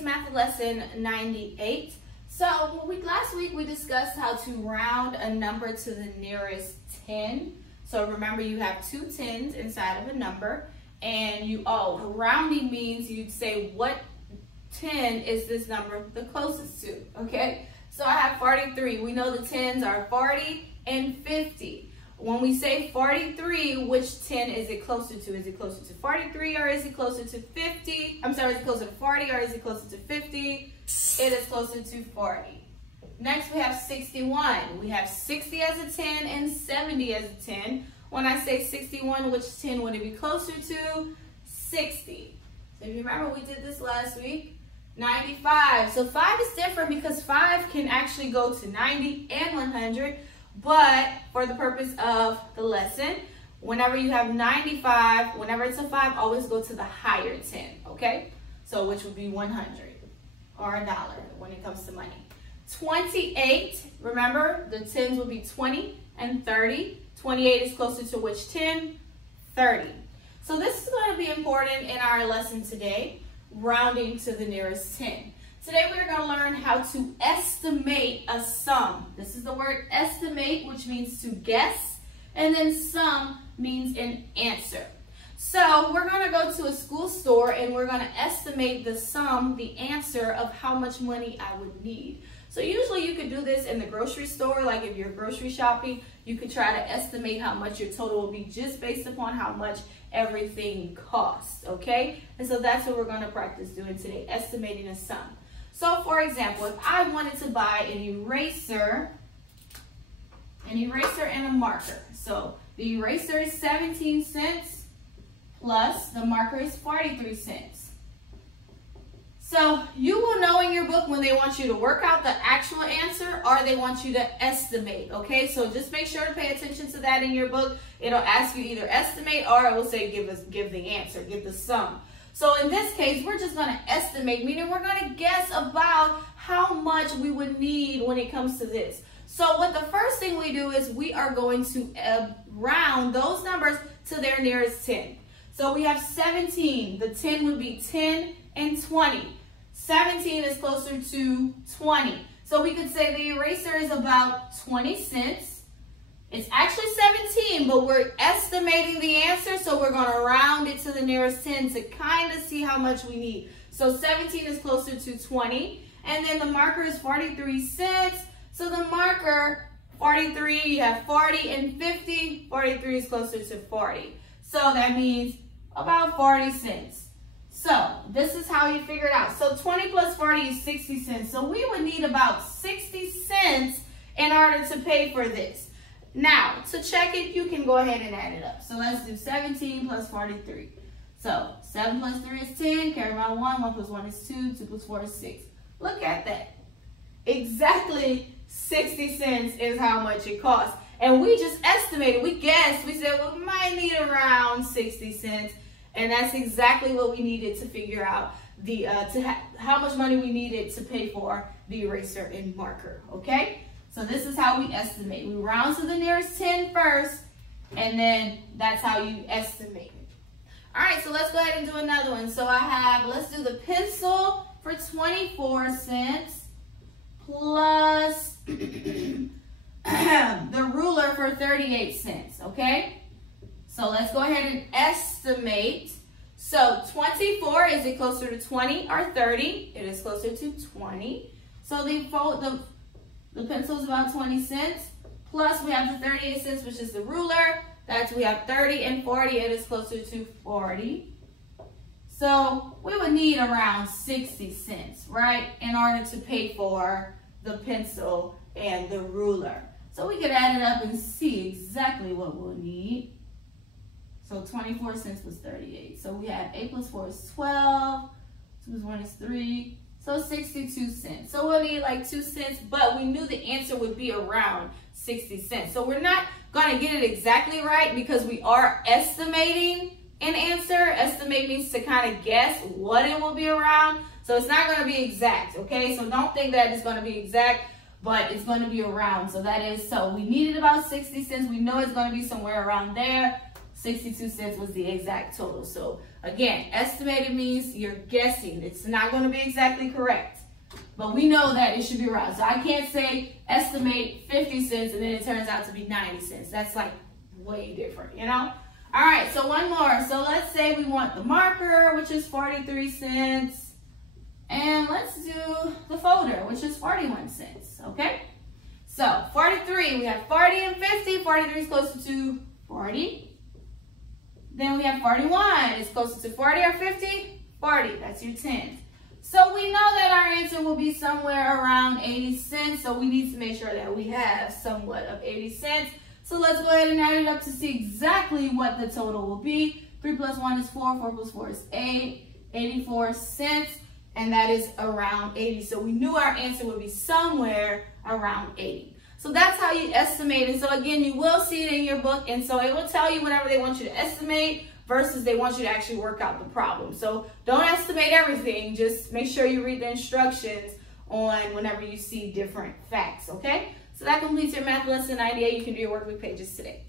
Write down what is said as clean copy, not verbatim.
it's math lesson 98. So last week we discussed how to round a number to the nearest 10. So remember, you have two tens inside of a number, and rounding means you'd say what 10 is this number the closest to, okay? So I have 43. We know the tens are 40 and 50. When we say 43, which 10 is it closer to? Is it closer to 43 or is it closer to 50? I'm sorry, is it closer to 40 or is it closer to 50? It is closer to 40. Next, we have 61. We have 60 as a 10 and 70 as a 10. When I say 61, which 10 would it be closer to? 60. So if you remember, we did this last week. 95. So 5 is different because 5 can actually go to 90 and 100. But for the purpose of the lesson, whenever you have 95, whenever it's a 5, always go to the higher 10, okay? So which would be 100 or $1 when it comes to money. 28, remember the tens would be 20 and 30. 28 is closer to which 10? 30. So this is going to be important in our lesson today, rounding to the nearest 10. Today we're going to learn how to estimate a sum. This is the word estimate, which means to guess, and then sum means an answer. So we're going to go to a school store and we're going to estimate the sum, the answer of how much money I would need. So usually you could do this in the grocery store, like if you're grocery shopping, you could try to estimate how much your total will be just based upon how much everything costs, okay? And so that's what we're going to practice doing today, estimating a sum. So for example, if I wanted to buy an eraser and a marker. So the eraser is 17 cents plus the marker is 43 cents. So you will know in your book when they want you to work out the actual answer or they want you to estimate, okay? So just make sure to pay attention to that in your book. It'll ask you either estimate or it will say give the answer, give the sum. So in this case, we're just going to estimate, meaning we're going to guess about how much we would need when it comes to this. So what the first thing we do is we are going to round those numbers to their nearest 10. So we have 17. The 10 would be 10 and 20. 17 is closer to 20. So we could say the eraser is about 20 cents. It's actually 17, but we're estimating the answer, so we're going to round it to the nearest 10 to kind of see how much we need. So 17 is closer to 20, and then the marker is 43 cents. So the marker, 43, you have 40 and 50. 43 is closer to 40. So that means about 40 cents. So this is how you figure it out. So 20 plus 40 is 60 cents. So we would need about 60 cents in order to pay for this. Now, to check it, you can go ahead and add it up. So let's do 17 plus 43. So 7 plus 3 is 10, carry my 1, 1 plus 1 is 2, 2 plus 4 is 6. Look at that. Exactly 60 cents is how much it costs. And we just estimated, we guessed, we said, well, we might need around 60 cents. And that's exactly what we needed to figure out the how much money we needed to pay for the eraser and marker, okay? So this is how we estimate. We round to the nearest 10 first, and then that's how you estimate. All right, so let's go ahead and do another one. So I have, let's do the pencil for 24 cents plus the ruler for 38 cents, okay? So let's go ahead and estimate. So 24, is it closer to 20 or 30? It is closer to 20. So the pencil is about 20 cents, plus we have the 38 cents, which is the ruler. We have 30 and 40, it is closer to 40. So we would need around 60 cents, right, in order to pay for the pencil and the ruler. So we could add it up and see exactly what we'll need. So 24 cents was 38. So we have 8 plus 4 is 12, 2 plus 1 is 3. So 62 cents. So we'll need like 2 cents, but we knew the answer would be around 60 cents. So we're not going to get it exactly right because we are estimating an answer. Estimate means to kind of guess what it will be around. So it's not going to be exact, okay? So don't think that it's going to be exact, but it's going to be around. So that is, so we needed about 60 cents. We know it's going to be somewhere around there. 62 cents was the exact total. So again, estimated means you're guessing. It's not going to be exactly correct. But we know that it should be around. So I can't say estimate 50 cents and then it turns out to be 90 cents. That's like way different, you know? All right, so one more. So let's say we want the marker, which is 43 cents. And let's do the folder, which is 41 cents, okay? So 43, we have 40 and 50. 43 is closer to 40. Then we have 41. It's closer to 40 or 50? 40, that's your 10. So we know that our answer will be somewhere around 80 cents. So we need to make sure that we have somewhat of 80 cents. So let's go ahead and add it up to see exactly what the total will be. 3 plus 1 is 4. 4 plus 4 is 8. 84 cents. And that is around 80. So we knew our answer would be somewhere around 80. So that's how you estimate. And so again, you will see it in your book. And so it will tell you whatever they want you to estimate versus they want you to actually work out the problem. So don't estimate everything. Just make sure you read the instructions on whenever you see different facts, okay? So that completes your math lesson idea. You can do your workbook pages today.